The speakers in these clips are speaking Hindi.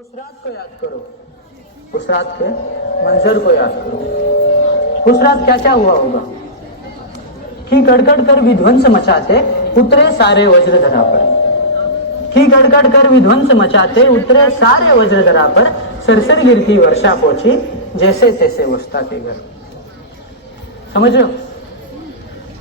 उस रात को याद करो, उस रात के मंजर को याद करो। उस रात क्या क्या हुआ होगा कि गड़गड़ कर विध्वंस मचाते उतरे सारे वज्रधरा पर, कि गड़गड़ कर विध्वंस मचाते उतरे सारे वज्रधरा पर, सरसर गिरती वर्षा पहुंची जैसे तैसे वस्ता के घर। समझ लो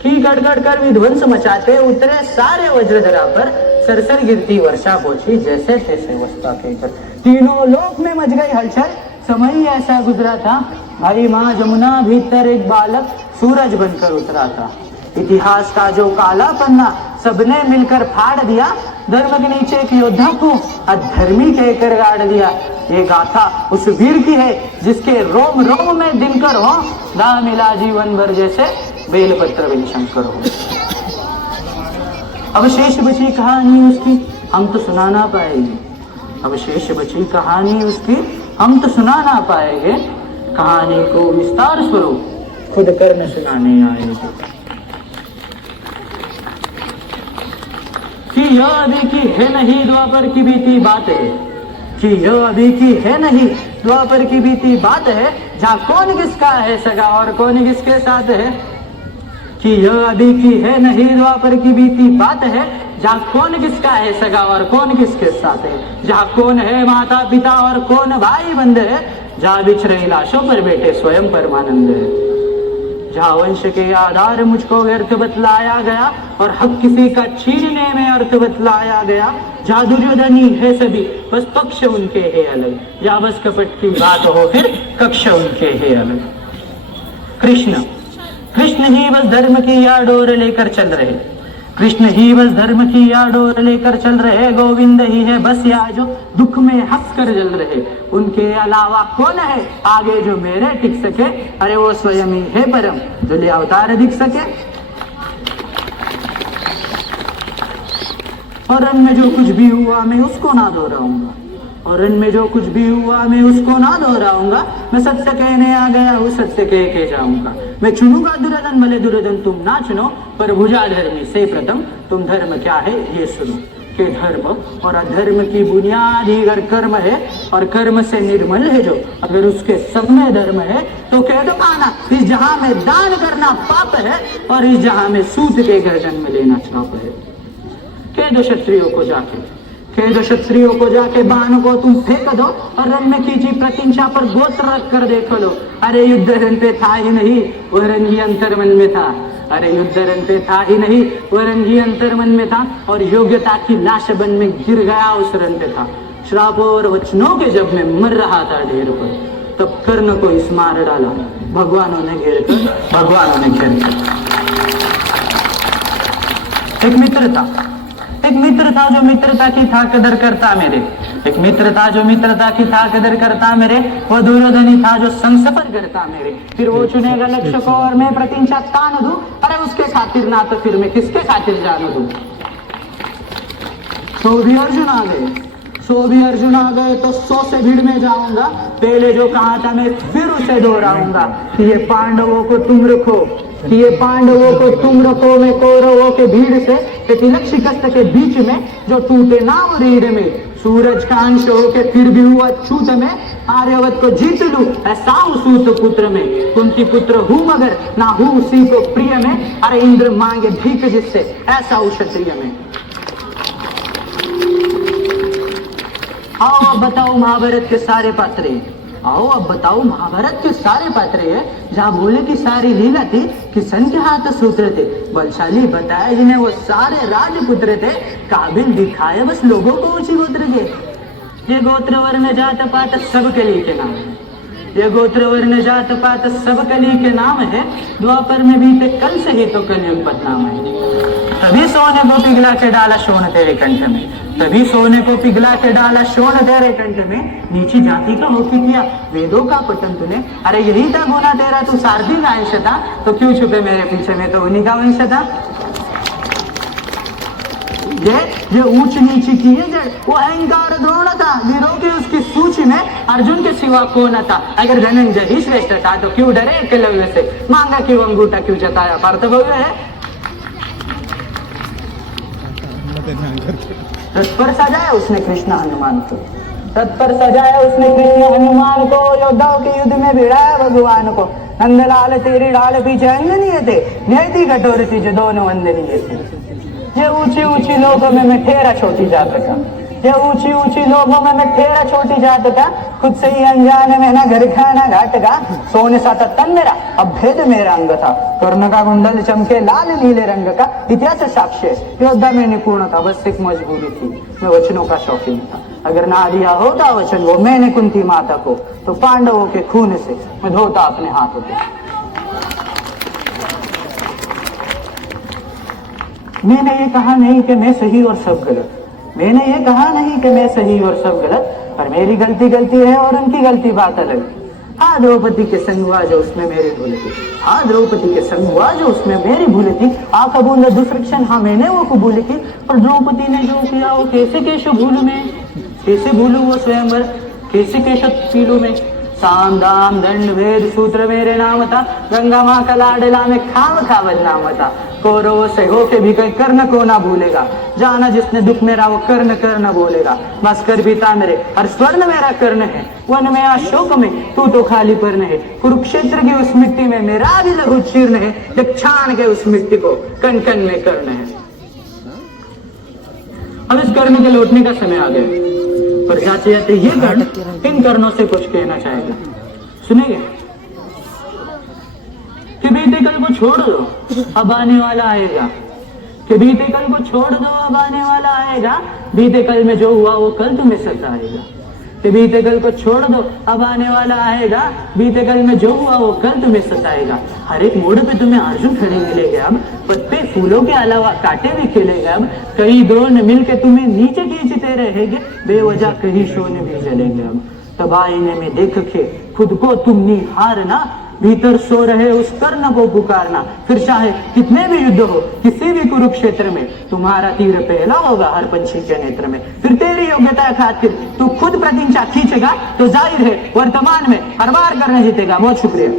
कि गड़गड़ कर विध्वंस मचाते उतरे सारे वज्रधरा पर, सरसर गिरती वर्षा पहुंची जैसे तैसे वस्ता के घर। तीनों लोक में मच गई हलचल, समय ही ऐसा गुजरा था, भाई माँ जमुना भीतर एक बालक सूरज बनकर उतरा था। इतिहास का जो काला पन्ना सबने मिलकर फाड़ दिया, धर्म के नीचे एक योद्धा को अधर्मी कहकर गाड़ दिया। ये गाथा उस वीर की है जिसके रोम रोम में दिनकर हो, ना मिला जीवन भर जैसे बेलपत्र बिन शंकर हो। अब शेष बची कहानी उसकी हम तो सुना ना पाएंगे, अब शेष बची कहानी उसकी हम तो सुना ना पाएंगे, कहानी को विस्तार स्वरूप खुद करने सुनाने आएंगे। कि यह अभी की है नहीं द्वापर की बीती बात है, कि यह अभी की है नहीं द्वापर की बीती बात है, जहाँ कौन किसका है सगा और कौन किसके साथ है। कि यह अभी की है नहीं द्वापर की बीती बात है, जहाँ कौन किसका है सगा और कौन किसके साथ है, जहाँ कौन है माता पिता और कौन भाई बंद है, जहाँ बिछ रही लाशों पर बैठे स्वयं परमानंद है। जहाँ वंश के आधार मुझको व्यर्थ बतलाया गया और हक किसी का छीनने में अर्थ बतलाया गया, जहाँ दुर्योधनी है सभी बस पक्ष उनके है अलग, जहाँ बस कपट की बात हो फिर कक्ष उनके है अलग। कृष्ण कृष्ण ही बस धर्म की या डोर लेकर चल रहे, कृष्ण ही बस धर्म की या डोर लेकर चल रहे, गोविंद ही है बस या जो दुख में हंस कर जल रहे, उनके अलावा कौन है आगे जो मेरे टिक सके, अरे वो स्वयं ही है परम जो ले अवतार दिख सके। और इनमें जो कुछ भी हुआ मैं उसको ना दोहराऊंगा, और इनमें जो कुछ भी हुआ मैं उसको ना दोहराऊंगा, मैं सत्य कहने आ गया हूँ सत्य कह के जाऊंगा। मैं चुनूंगा दुर्योधन भले दुर्योधन तुम ना चुनो, पर भुजा धर्मी से प्रथम तुम धर्म क्या है ये सुनो। कि धर्म और अधर्म की बुनियाद ही अगर कर्म है और कर्म से निर्मल है जो, अगर उसके सब में धर्म है तो कह दो माना इस जहां में दान करना पाप है और इस जहां में सूत के घर जन्म लेना छाप है। कह दो क्षत्रियों को जाके, कह दो क्षत्रियों को जाके बाण को तुम फेंक दो और रण में कीजिए प्रतिष्ठा पर गोत्र रख कर देख लो, अरे युद्ध रण पे था ही नहीं वह रण ही अंतर्मन में था, अरे युद्ध रण पे था ही नहीं वह रण ही अंतर्मन में था, और योग्यता की लाश बन में गिर गया उस रण पे था। श्रापों और वचनों के जब मैं मर रहा था ढेर पर, तब कर्ण को इस मार डाला भगवानों ने घेर कर, भगवानों ने घेर कर। एक मित्र था, एक मित्र था जो मित्रता की था कदर करता मेरे, एक मित्र था जो मित्रता की था कदर करता मेरे, वो दुर्योधनी था जो संग सफर करता मेरे। फिर वो चुनेगा लक्ष्य को और मैं प्रतिष्ठा तान दूं, अरे उसके खातिर ना तो फिर मैं किसके खातिर जान दूं। सो भी अर्जुन आ गए, सो भी अर्जुन आ गए तो 100 से भीड़ में जाऊंगा, पहले जो कहा था मैं फिर उसे दोहराऊंगा कि ये पांडवों को तुम रखो, कि ये पांडवों को तुम रखो, मैं कौरवों के भीड़ से तिलक शिकस्त के बीच में जो टूटे ना वो रीढ़ में, सूरज का अंश होके फिर भी हुआ छूत में, आर्यवत को जीत लूं ऐसा हूं सूत पुत्र में, कुंती पुत्र हूं मगर ना हूं उसी को प्रिय में, अरे इंद्र मांगे भीख जिससे ऐसा हूं क्षत्रिय में। आओ अब बताओ महाभारत के सारे पात्रे, आओ अब बताओ महाभारत के सारे पात्रे है, जहाँ भोले की सारी लीला थी किसन के हाथ सूत्र थे, बलशाली बताया जिन्हें वो सारे राजपुत्र थे, काबिल दिखाए बस लोगों को ऊंची गोत्र के। ये गोत्र वर्ण जात पात सब कली के नाम है, ये गोत्र वर्ण जात पात सब कली के नाम है, द्वापर में बीते कल से ही तो कलयुग बदनाम है। तभी सोने को पिघला के डाला शोण तेरे कंठ में, तभी सोने को पिघला के डाला शोण तेरे कंठ में, नीची जाति का होके किया वेदों का पठन तूने, अरे यही था गुना तेरा तू सारथी का अंश था, तो क्यों छुपे मेरे पीछे में तो उन्हीं का वंश था। ये ऊंच नीची किए जड़ वो अहंकार द्रोण था, वीरों की उसकी सूची में अर्जुन के सिवा कौन था, अगर धनंजय ही श्रेष्ठ था तो क्यों डरे एकलव्य से, मांगा क्यों अंगूठा क्यों जताया पार्थभव्य है। स्पर्श आ जाए उसने कृष्ण हनुमान को, तत्पर सजाया उसने कृष्ण हनुमान को, योद्धाओं के युद्ध में भिड़ाया भगवान को। नंदलाल तेरी डाल पीछे अंजनीय थे, नियति कठोर थी जो दोनों वंदनीय थे। ये ऊंची ऊंची लोगों में मैं ठहरा छोटी जात का, ये ऊंची ऊंची लोगों में मैं ठहरा छोटी जात का, खुद से ही अनजान में ना घर का ना घाट का, सोने सा तन मेरा अब भेद मेरा अंग था, कर्ण का कुंडल चमके लाल नीले रंग का, इतिहास साक्ष्य योद्धा में निपुण था, बस एक मजबूरी थी, मैं वचनों का शौकीन था। अगर ना दिया होता वचन वो मैंने कुंती माता को, तो पांडवों के खून से मैं धोता अपने हाथों को। मैंने ये कहा नहीं कि मैं सही और सब गलत, मैंने ये कहा नहीं कि मैं सही और सब गलत, पर मेरी गलती गलती है और उनकी गलती बात अलग। हाँ द्रौपदी के संग हुआ जो उसमें मेरी भूल थी, हाँ द्रौपदी के संग हुआ जो उसमें मेरी भूल थी, आ कबूल दुष्कृक्षण हाँ मैंने वो कबूल की, पर द्रौपदी ने जो किया वो कैसे कैसे भूलू मैं, कैसे भूलू वो स्वयंवर, कैसे कैसे पीलू में। साम दाम दंड भेद सूत्र मेरे नाम था, गंगा माँ का लाडला में खाम खा बदनाम था। कौरवों से होके भी कोई कर्ण को ना भूलेगा, जाना जिसने दुख मेरा वो कर्ण कर्ण बोलेगा। भास्कर पिता मेरे हर स्वर्ण मेरा कर्ण है, वन में अशोक में तू तो खाली पर्ण है। कुरुक्षेत्र की उस मिट्टी में मेरा भी लहू चीर्ण है, जब छान के उस मिट्टी को कण कण में कर्ण है। अब इस कर्ण के लौटने का समय आ गया, पर जाते जाते ये कर्ण इन कर्णों से कुछ कहना चाहेगा, सुनेंगे? कि बीते कल को छोड़ दो अब आने वाला आएगा, कि बीते कल को छोड़ दो अब आने वाला आएगा, बीते कल में जो हुआ वो कल तुम्हें सताएगा। कि बीते कल को छोड़ दो अब आने वाला आएगा, बीते कल में जो हुआ वो कल तुम्हें सताएगा। हर एक मोड़ पे तुम्हें अर्जुन खड़े मिलेंगे, अब पत्ते फूलों के अलावा कांटे भी खिलेंगे। अब कई द्रोण मिलके तुम्हें नीचे खींचते रहेंगे, बेवजह कहीं शोने भी जलेंगे। अब तब आईने में देख के खुद को तुम निहारना, भीतर सो रहे उस कर्ण को पुकारना। फिर चाहे कितने भी युद्ध हो किसी भी कुरुक्षेत्र में, तुम्हारा तीर पहला होगा हर पंछी के नेत्र में। फिर तेरी योग्यता खातिर तू खुद प्रतिज्ञा खींचेगा तो जाहिर है वर्तमान में हर बार कर्ण जीतेगा। बहुत शुक्रिया।